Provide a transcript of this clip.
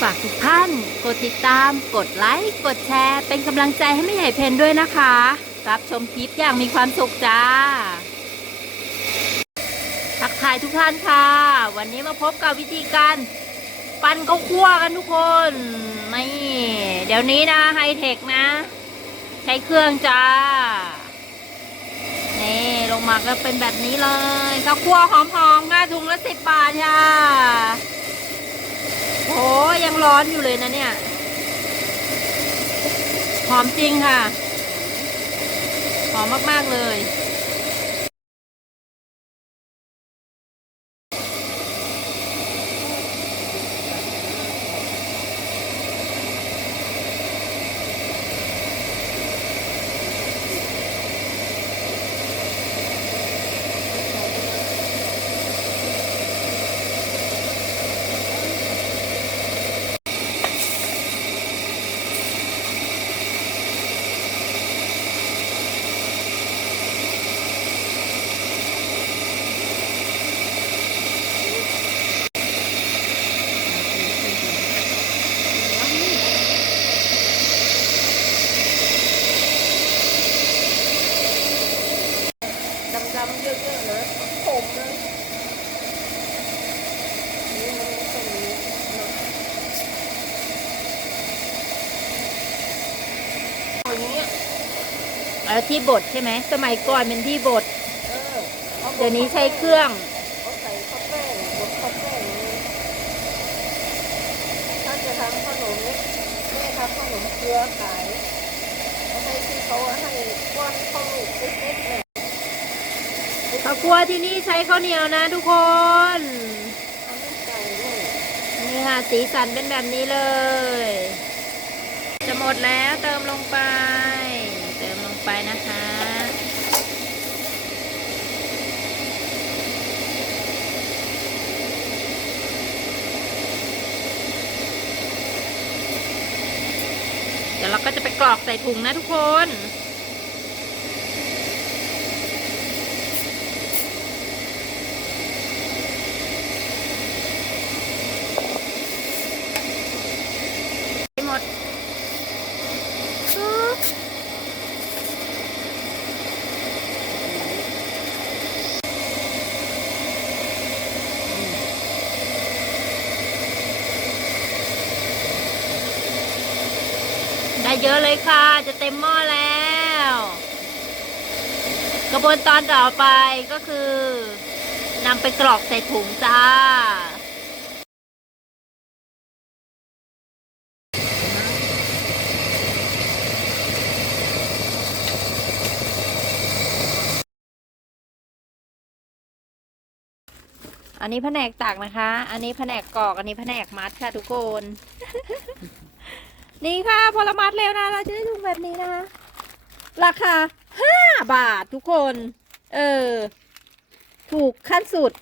ฝากทุกท่าน กดติดตาม กดไลค์ กดแชร์ เป็นกำลังใจให้แม่ใหญ่เพนด้วยนะคะ รับชมคลิปอย่างมีความสุขจ้า ทักทายทุกท่านค่ะ วันนี้มาพบกับวิธีการปั้นข้าวคั่วกันทุกคนนี่เดี๋ยวนี้นะไฮเทคนะ ใช้เครื่องจ้า นี่ลงมาก็เป็นแบบนี้เลยข้าวคั่วหอมๆค่ะถุงละสิบบาทค่ะ โอ้ยังร้อนอยู่เลยนะเนี่ย หอมจริงค่ะ หอมมาก ๆ เลย ดำเยอะๆนะผมนะนี่มันตรงนี้นะอย่างเงี้ยแล้วที่บดใช่ไหมสมัยก่อนเป็นที่บดเออขาบดเดี๋ยวนี้ใช้เครื่อง เขาใส่ข้าวแป้งบดข้าวแป้งนี่ถ้าจะทำขนมเนี่ยแม่ทำขนมเกลือขายเขาให้ที่เขาให้ก้อนข้าวลูกเล็กๆเนี่ย ข้าวคั่วที่นี่ใช้ข้าวเหนียวนะทุกคน นี่ค่ะสีสันเป็นแบบนี้เลย จะหมดแล้วเติมลงไป เติมลงไปนะคะเดี๋ยวเราก็จะไปกรอกใส่ถุงนะทุกคน ให้หมดปึ๊บได้ เยอะเลยค่ะ จะเต็มหม้อแล้ว กระบวนตอนต่อไปก็คือนำไปกรอกใส่ถุงจ้า อันนี้แผนกตักนะคะ อันนี้แผนกกรอก อันนี้แผนกมัดค่ะทุกคน นี่ค่ะพอเรามัดเร็วนะ เราจะได้ถุงแบบนี้นะคะ ราคาห้าบาททุกคน เออ ถูกขั้นสุด